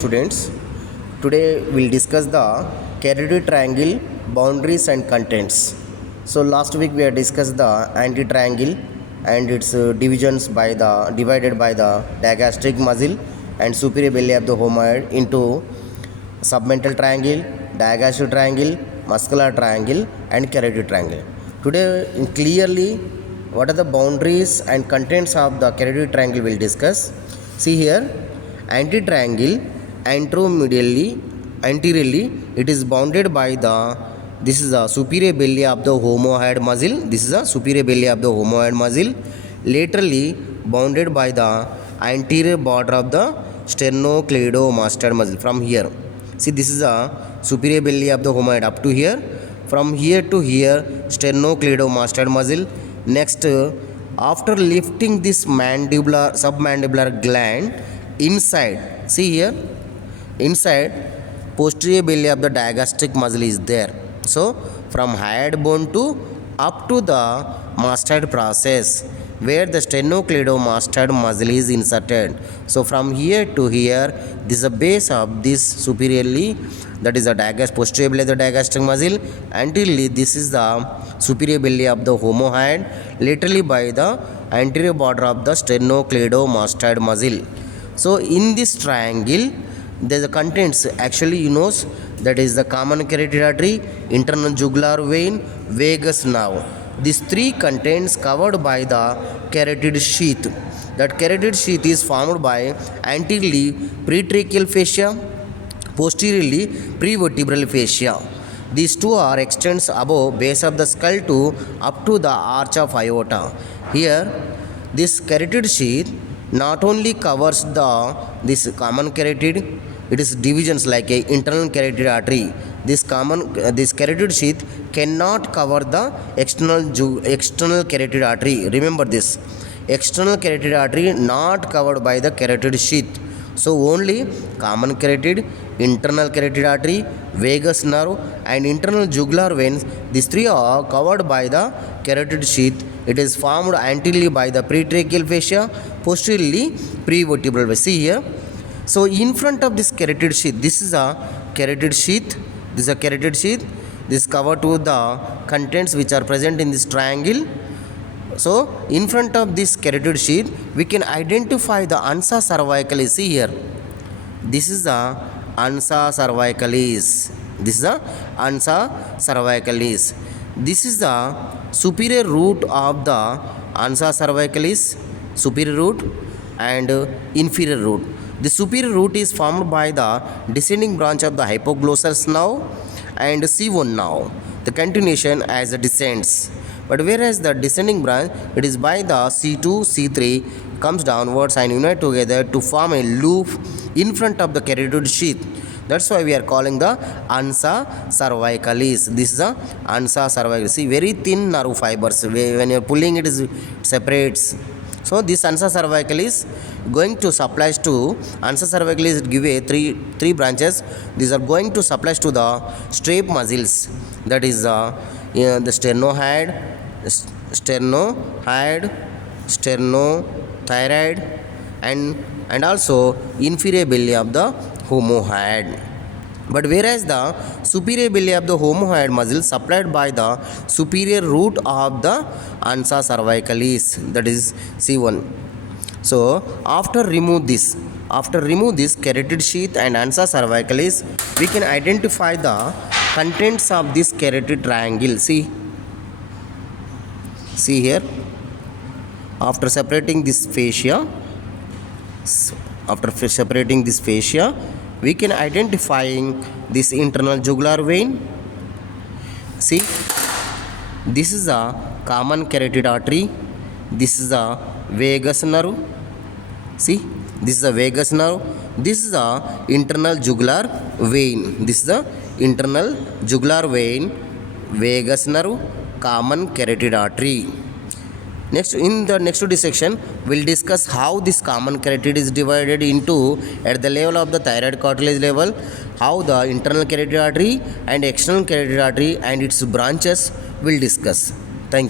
Students, today we'll discuss the carotid triangle boundaries and contents. So last week we had discussed the anti-triangle and its divided by the digastric muscle and superior belly of the homoid into submental triangle, digastric triangle, muscular triangle and carotid triangle. Today clearly what are the boundaries and contents of the carotid triangle we'll discuss. See here, anti-triangle anteromedially anteriorly it is bounded by this is the superior belly of the homoid muscle. This is the superior belly of the homoid muscle. Laterally bounded by the anterior border of the sternocleidomastoid muscle. From here, see, this is the superior belly of the homoid up to here. From here to here, sternocleidomastoid muscle. Next, after lifting this submandibular gland inside, see here, inside posterior belly of the digastric muscle is there. So from hyoid bone to up to the mastoid process where the sternocleidomastoid muscle is inserted. So from here to here, this is the base of this superiorly, that is the posterior belly of the digastric muscle. Anteriorly, this is the superior belly of the homoid, laterally by the anterior border of the sternocleidomastoid muscle. So in this triangle, the contents actually that is the common carotid artery, internal jugular vein, vagus nerve. These three contents covered by the carotid sheath. That carotid sheath is formed by anteriorly pretracheal fascia, posteriorly prevertebral fascia. These two are extends above base of the skull to up to the arch of aorta. Here, this carotid sheath not only covers this common carotid, it is divisions like a internal carotid artery. This carotid sheath cannot cover the external carotid artery. Remember this, external carotid artery not covered by the carotid sheath. So only common carotid, internal carotid artery, vagus nerve and internal jugular veins, these three are covered by the carotid sheath. It is formed anteriorly by the pretracheal fascia, posteriorly prevertebral fascia. See here. So in front of this carotid sheath, this is a carotid sheath. This is a carotid sheath. This is covered with the contents which are present in this triangle. So in front of this carotid sheath, we can identify the AnsaCervicalis. See here. This is the AnsaCervicalis. This is the AnsaCervicalis. This is the superior root of the AnsaCervicalis, superior root and inferior root. The superior root is formed by the descending branch of the hypoglossal nerve and C1 nerve. The continuation as it descends. But whereas the descending branch, it is by the C2, C3 comes downwards and unite together to form a loop in front of the carotid sheath. That's why we are calling the AnsaCervicalis. This is the AnsaCervicalis. See, very thin nerve fibers. When you are pulling it, separates. So this AnsaCervicalis going to supply to AnsaCervicalis give a three branches. These are going to supply to the strap muscles. That is the sternohyoid, sternothyroid and also inferior belly of the homoid. But whereas the superior belly of the homoid muscle supplied by the superior root of the AnsaCervicalis, that is C1. So after remove this carotid sheath and AnsaCervicalis, we can identify the contents of this carotid triangle. See here, after separating this fascia, we can identifying this internal jugular vein. See, this is a common carotid artery. This is a vagus nerve. See, this is a vagus nerve. This is the internal jugular vein. This is the internal jugular vein, vagus nerve, common carotid artery. Next, in the next dissection, we'll discuss how this common carotid is divided into at the level of the thyroid cartilage level, how the internal carotid artery and external carotid artery and its branches will discuss.